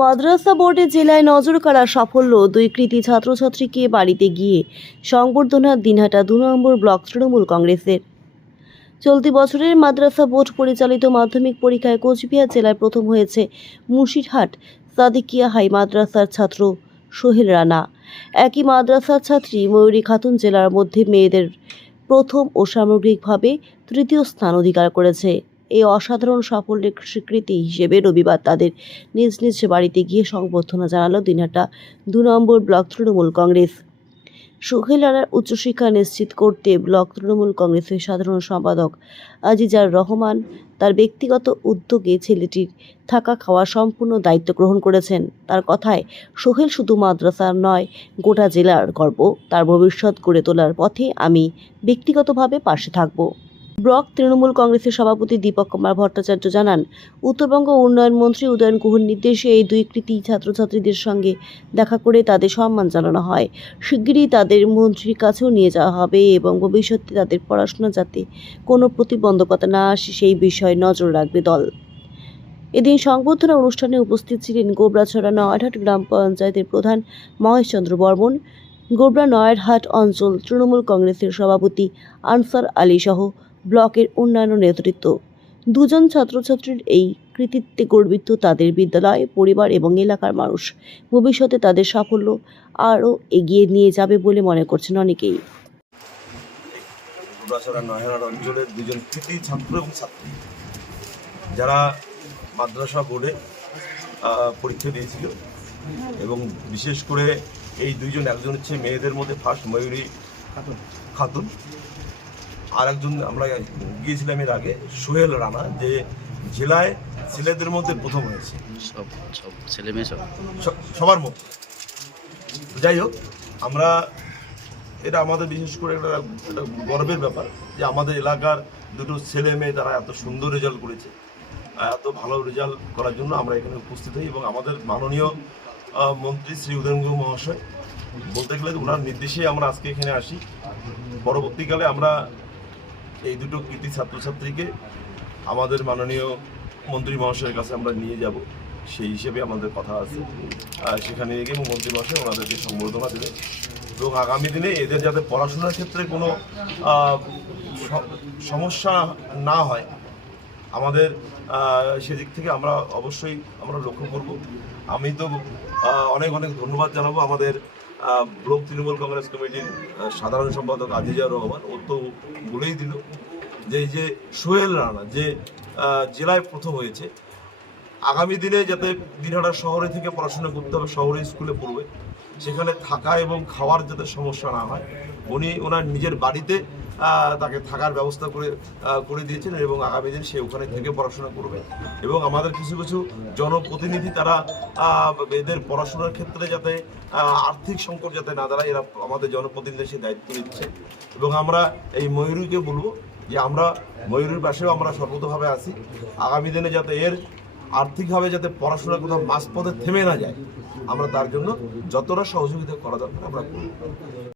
মাদ্রাসা বোর্ডে জেলায় নজর কাড়া সাফল্য দুই কৃতি ছাত্রছাত্রীকে বাড়িতে গিয়ে সংবর্ধনা, দিনহাটা দু নম্বর ব্লক তৃণমূল কংগ্রেসের। চলতি বছরের মাদ্রাসা বোর্ড পরিচালিত মাধ্যমিক পরীক্ষায় কোচবিহার জেলায় প্রথম হয়েছে মুর্শিদহাট সাদিকিয়া হাই মাদ্রাসার ছাত্র সোহেল রানা। একই মাদ্রাসার ছাত্রী ময়ূরী খাতুন জেলার মধ্যে মেয়েদের প্রথম ও সামগ্রিকভাবে তৃতীয় স্থান অধিকার করেছে। এই অসাধারণ সাফল্যের স্বীকৃতি হিসেবে রবিবার তাদের নিজ নিজ বাড়িতে গিয়ে সংবর্ধনা জানালো দিনহাটা দু নম্বর ব্লক তৃণমূল কংগ্রেস। সোহেল রানার উচ্চশিক্ষা নিশ্চিত করতে ব্লক তৃণমূল কংগ্রেসের সাধারণ সম্পাদক আজিজার রহমান তার ব্যক্তিগত উদ্যোগে ছেলেটির থাকা খাওয়া সম্পূর্ণ দায়িত্ব গ্রহণ করেছেন। তার কথায়, সোহেল শুধু মাদ্রাসার নয়, গোটা জেলার গর্ব। তার ভবিষ্যৎ গড়ে তোলার পথে আমি ব্যক্তিগতভাবে পাশে থাকব। ব্লক তৃণমূল কংগ্রেসের সভাপতি দীপক কুমার ভট্টাচার্য জানান, উত্তরবঙ্গ উন্নয়ন মন্ত্রী উদয়ন গুহর নির্দেশে এই দুই কৃতি ছাত্রছাত্রীদের সঙ্গে দেখা করে তাদের সম্মান জানানো হয়। শিগগিরই তাদের মন্ত্রীর কাছেও নিয়ে যাওয়া হবে এবং ভবিষ্যতে তাদের পড়াশোনা যাতে কোনো প্রতিবন্ধকতা না আসে সেই বিষয়ে নজর রাখবে দল। এদিন সংবর্ধনা অনুষ্ঠানে উপস্থিত ছিলেন গোবরাছড়া নয়ারহাট গ্রাম পঞ্চায়েতের প্রধান মহেশচন্দ্র বর্মন, গোবরা নয়ারহাট অঞ্চল তৃণমূল কংগ্রেসের সভাপতি আনসার আলী সহ ব্লকের অন্যান্য নেতৃত্ব। দুজন ছাত্রছাত্রীর এই কৃতিত্বে গর্বিত তাদের বিদ্যালয়, পরিবার এবং এলাকার মানুষ। ভবিষ্যতে তাদের সাফল্য আরও এগিয়ে নিয়ে যাবে বলে মনে করছেন অনেকেই। দুজন কৃতি ছাত্র এবং ছাত্রী, যারা মাদ্রাসা বোর্ডে পরীক্ষা দিয়েছিল এবং বিশেষ করে এই দুইজন, একজন হচ্ছে মেয়েদের মধ্যে ফার্স্ট ময়ূরী খাতুন। আর একজন আমরা গিয়েছিলাম এর আগে সোহেল রানা যে জেলায় ছেলেদের মধ্যে প্রথম হয়েছে। সব সব ছেলে মেয়ে সব। সবার মধ্যে। যাই হোক আমরা এটা আমাদের বিশেষ করে একটা একটা গর্বের ব্যাপার যে আমাদের এলাকার দুটো ছেলে মেয়ে তারা এত সুন্দর রেজাল্ট করেছে এত ভালো রেজাল্ট করার জন্য আমরা এখানে উপস্থিত হই এবং আমাদের মাননীয় মন্ত্রী শ্রী উদয়ন মহাশয় বলতে গেলে ওনার নির্দেশে আমরা আজকে এখানে আসি। পরবর্তীকালে আমরা এই দুটো কৃতি ছাত্রছাত্রীকে আমাদের মাননীয় মন্ত্রী মহাশয়ের কাছে আমরা নিয়ে যাব। সেই হিসেবে আমাদের কথা আছে। সেখানে গিয়ে মন্ত্রী মহাশয় ওনাদেরকে সম্বর্ধনা দেবে এবং আগামী দিনে এদের যাতে পড়াশোনার ক্ষেত্রে কোনো সমস্যা না হয়, আমাদের সেদিক থেকে আমরা অবশ্যই আমরা লক্ষ্য করব। আমি তো অনেক অনেক ধন্যবাদ জানাব আমাদের ব্লক তৃণমূল কংগ্রেস কমিটির সাধারণ সম্পাদক আজিজার রহমান, ও তো বলেই দিল যে যে সোহেল রানা, যে জেলায় প্রথম হয়েছে, আগামী দিনে যাতে দিনহাটা শহরে থেকে পড়াশোনা করতে হবে, শহরে স্কুলে পড়বে, সেখানে থাকা এবং খাওয়ার যাতে সমস্যা না হয়, উনি ওনার নিজের বাড়িতে তাকে থাকার ব্যবস্থা করে করে দিয়েছেন এবং আগামী দিন সে ওখানে থেকে পড়াশোনা করবে। এবং আমাদের কিছু কিছু জনপ্রতিনিধি তারা এদের পড়াশোনার ক্ষেত্রে যাতে আর্থিক সংকট যাতে না দাঁড়ায়, এরা আমাদের জনপ্রতিনিধি সে দায়িত্ব নিচ্ছে। এবং আমরা এই ময়ূরীকে বলব যে আমরা ময়ূরীর পাশেও আমরা সর্বতভাবে আছি। আগামী দিনে যাতে এর আর্থিকভাবে যাতে পড়াশোনা কোথাও মাঝপথে থেমে না যায়, আমরা তার জন্য যতটা সহযোগিতা করা দরকার আমরা করব।